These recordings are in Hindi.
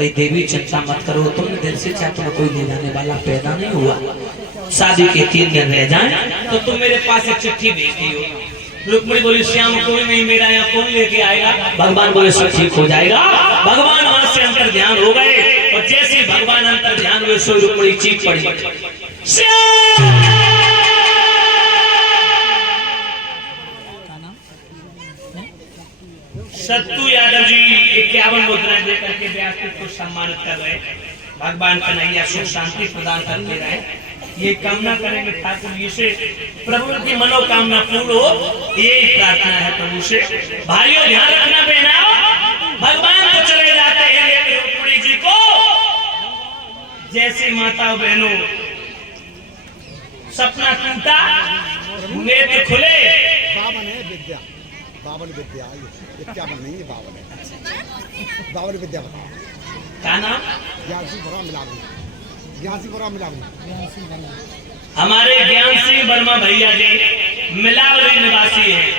कई देवी चिंता मत करो, तुमने दिल से चाहे तुम्हें कोई ले जाने वाला पैदा नहीं हुआ, शादी के 3 दिन रह जाए तो तुम मेरे पास एक चिट्ठी भेज दियो। रुक्मिणी बोली श्याम कोई नहीं, मेरा यहाँ कौन लेके आएगा? भगवान बोले सब ठीक हो जाएगा। भगवान वहां से अंतर ध्यान हो गए और जैसे ही भगवान अंतर ध्यान हुए सो रुक्मिणी चीख पड़ी, सत्तू यादव जी 51 मुद्राएं देकर के व्यासपीठ को सम्मानित कर रहे हैं। भगवान कन्हैया सुख शांति प्रदान कर दे रहे हैं। ये कामना करेंगे ठाकुर जी से प्रभु की मनोकामना पूर्ण हो, यही प्रार्थना है प्रभु से। भाइयों ध्यान रखना, बहना भगवान तो चले जाते हैं लेकिन रुक्मिणी जी को जैसे माता बहनों सपना टूटा, नेत्र खुले, बावन है विद्या, बावन विद्या, इक्यावन नहीं है, बावन है, बावन विद्या। क्या नाम? ज्ञान सिंह बड़ा मिलावरी, ज्ञान सिंह बड़ा मिलावरी। हमारे ज्ञान सिंह वर्मा भैया जी मिलावरी निवासी हैं,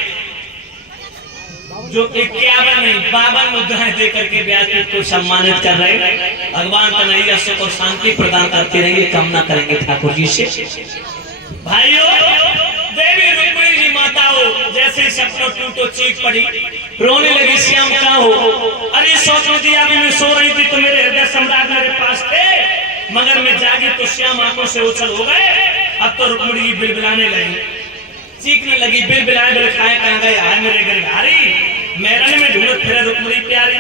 जो 51 नहीं 52 मुद्राएं देकर के व्यासपीठ को सम्मानित कर रहे हैं। भगवान कन्हैया सुख और शांति प्रदान करते रहेंगे, कामना करेंगे ठाकुर जी से। भाइयों देवी रुक्मिणी जी माताओं जैसे सपनों टूटो चीख पड़ी, रोने लगी, श्याम क्या हो? अरे स्वप्न जी अभी मैं सो रही थी तो मेरे हृदय सम्राट मेरे पास थे, मगर मैं जागी तो श्याम आंखों से उछल हो गए। अब तो रुक्मिणी जी बिलबिलाने लगी, चीखने लगी, बिलबिलाए बिलखाए कहाँ गए हाय मेरे गिरधारी, मैरन में ढूंढत फिरे रुक्मिणी प्यारी,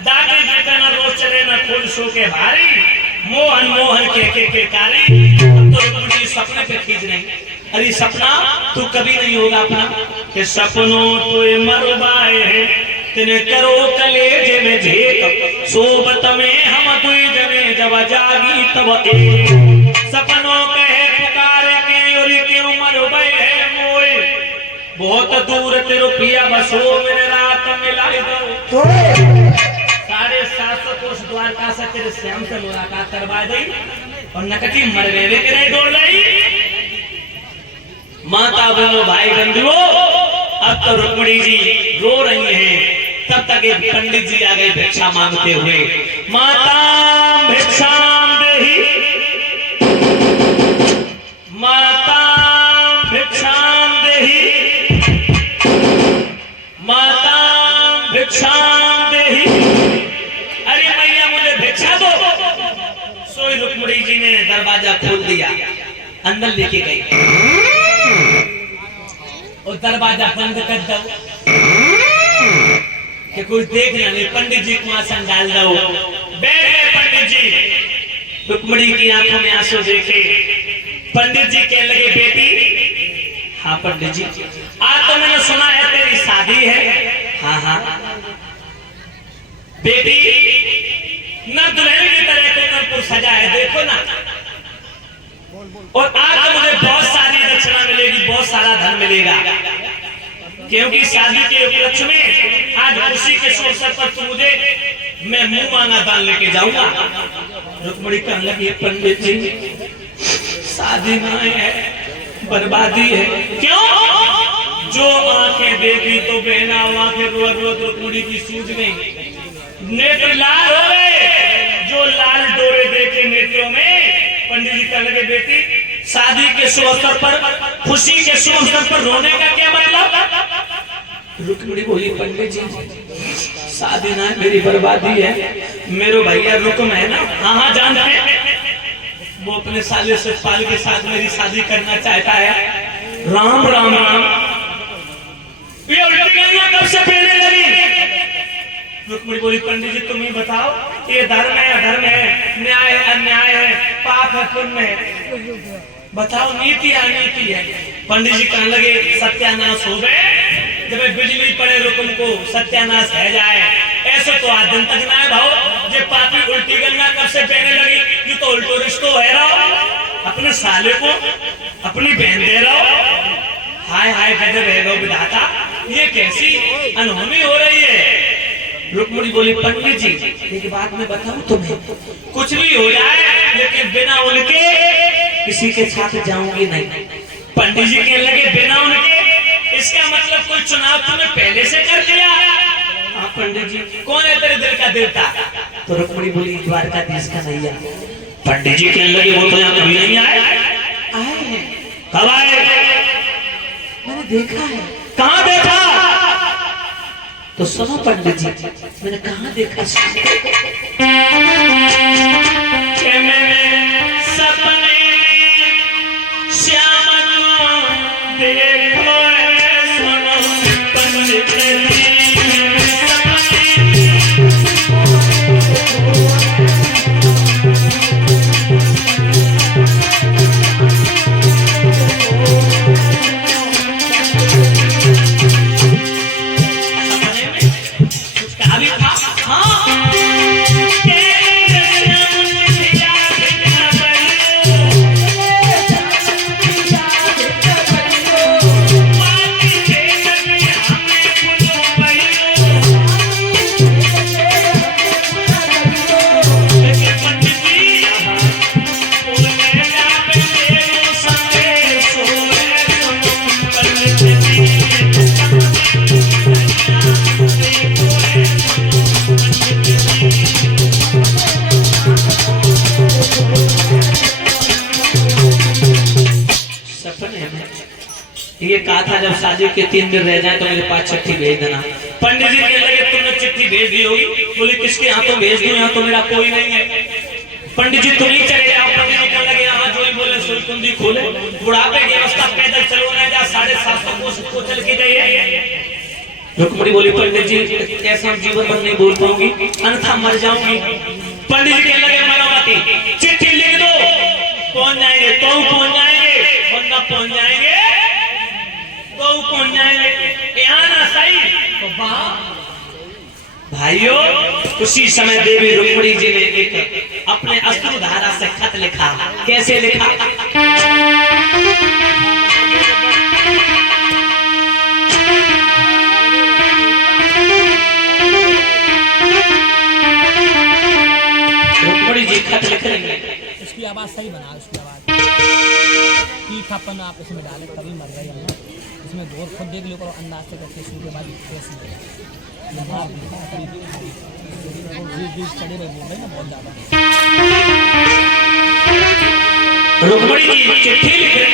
दागे बेटा न रोज चले न खोल सो के भारी, मोहन मोहन के कारी। अब तो रुक्मिणी सपने पे खींच रही, अरे सपना तू कभी नहीं होगा अपना, कि सपनों तो मरवाए हैं तेने करो कलेजे में झेक, सोबत में हम दुई जने जब जागी तब एक, सपनों कहे पुकारे के और के उम्र भय है मोए, बहुत दूर तेरो पिया बसो मेरे रात मिलाई दो। 750 कोस द्वारका से तेरे श्याम से मुलाकात करवा दी और नकटी मरवेवे के नहीं डोल रही। माता बहनों भाई बंधुओं अब तो रुक्मिणी जी रो रही हैं, तब तक एक पंडित जी आ गए भिक्षा मांगते हुए। माता भिक्षाम देहि, माता भिक्षाम देहि, माता भिक्षाम देहि, अरे मैया मुझे भिक्षा दो। सोई रुक्मिणी जी ने दरवाजा खोल दिया, अंदर लेके गई और दरवाजा बंद कर दो कि कोई देख ना ले, पंडित जी को आसन डाल दो। बैठ गए पंडित जी, रुक्मिणी की आंखों में आंसू देखे, पंडित जी कहने लगे बेटी, हाँ पंडित जी आज तो मैंने सुना है तेरी शादी है। हाँ हाँ बेटी, न दुल्हन की तरह कुंदनपुर सजा है देखो ना, और आज तो मुझे बहुत सारी दक्षिणा मिलेगी, बहुत सारा धन मिलेगा, क्योंकि शादी के उपलक्ष्य में आज खुशी के अवसर पर तुम मुझे मैं मुंह मांगा दान लेके जाऊंगा। रुक्मिणी कहने लगी पंडित जी शादी नहीं है, बर्बादी है। क्यों? जो आंखें देखी तो बहना आंखें रोज रोज रुक्मिणी की सूझ गई, नेत्र लाल हो गए, जो लाल डोरे देखे नेत्रों में। पंडित जी कहने लगे बेटी शादी के शुभ अवसर पर, खुशी के शुभ अवसर पर रोने का क्या मतलब? रुक्मिणी बोली पंडित जी शादी ना मेरी बर्बादी है, मेरे भैया रुक्म है ना, हाँ जानते हैं, वो अपने साले सतपाल के साथ मेरी शादी करना चाहता है। राम राम राम, ये उल्टी कब से पहले लगी? रुक्मिणी बोली पंडित जी तुम ही बताओ, ये धर्म है अधर्म है, न्याय है अन्याय है, पाप है पुण्य है, बताओ नीति अनीति है। पंडित जी कहने लगे सत्यानाश हो गए, जब बिजली पड़े रुक्म को सत्यानाश है जाए, ऐसे तो आज दिन तक ना है भाव, जे पापी उल्टी गंगा कब से बहने लगी, ये तो उल्टो रिश्तो है रहो, अपने साले को अपनी बहन दे रहो। हाय हाय गजब है गो विधाता, ये कैसी अनहोनी हो रही है। रुक्मिणी बोली पंडित जी एक बात मैं बताऊं तुम्हें, कुछ भी हो जाए लेकिन बिना उनके किसी के साथ जाऊंगी नहीं। पंडित जी कहने लगे बिना उनके, इसका मतलब कोई चुनाव तुमने पहले से कर लिया? हाँ पंडित जी। कौन है तेरे दिल का देवता? तो रुक्मणी बोली द्वारकाधीश का नैया। पंडित जी कहने लगे वो तो यहाँ कभी नहीं आए। आए हैं। कब आए? मैंने देखा है। कहाँ देखा? तो सुनो पंडित जी, मैंने कहाँ देखा? मैंने सपने श्याम को देखो सुनो पंडित जी। ये कहा था जब शादी के 3 दिन रह जाए तो मेरे पास चिट्ठी भेज देना। पंडित जी कहने लगे तुमने चिट्ठी भेज दी होगी। बोले किसके हाथों भेज दूं, यहाँ तो मेरा कोई नहीं है। पंडित जी तुम ही चले जाओ। पंडित जी कहने लगे यहाँ जो ही बोले सोई कुंडी खोले। बुढ़ापे की अवस्था पैदल चलो ना जा 750 कोस को चल के जाइए। रुक्मणी बोली पंडित जी ऐसा जीवन भर नहीं बोल पाऊंगी, अन्यथा मर जाऊंगी। पंडित जी कहने लगे मरो मत, चिट्ठी लिख दो, पहुंच जाएंगे तो पहुंच जाएंगे, वरना पहुंच जाएंगे तो पहुंच जाएंगे। यहाँ ना सही तो भाइयों, उसी समय देवी रुक्मणी जी ने एक अपने अश्रु धारा से खत लिखा। कैसे लिखा? रुक्मणी जी खत लिख रही है। उसकी आवाज सही बना, उसकी आवाज तीखापन आप इसमें डाले तभी मर गई हम। इसमें घोर खुद देख लो करो अंदाज से करके शुरू के बाद कैसी चढ़े रहे बोल रहे ना बहुत ज्यादा। रुक्मणी जी चिट्ठी लिख रही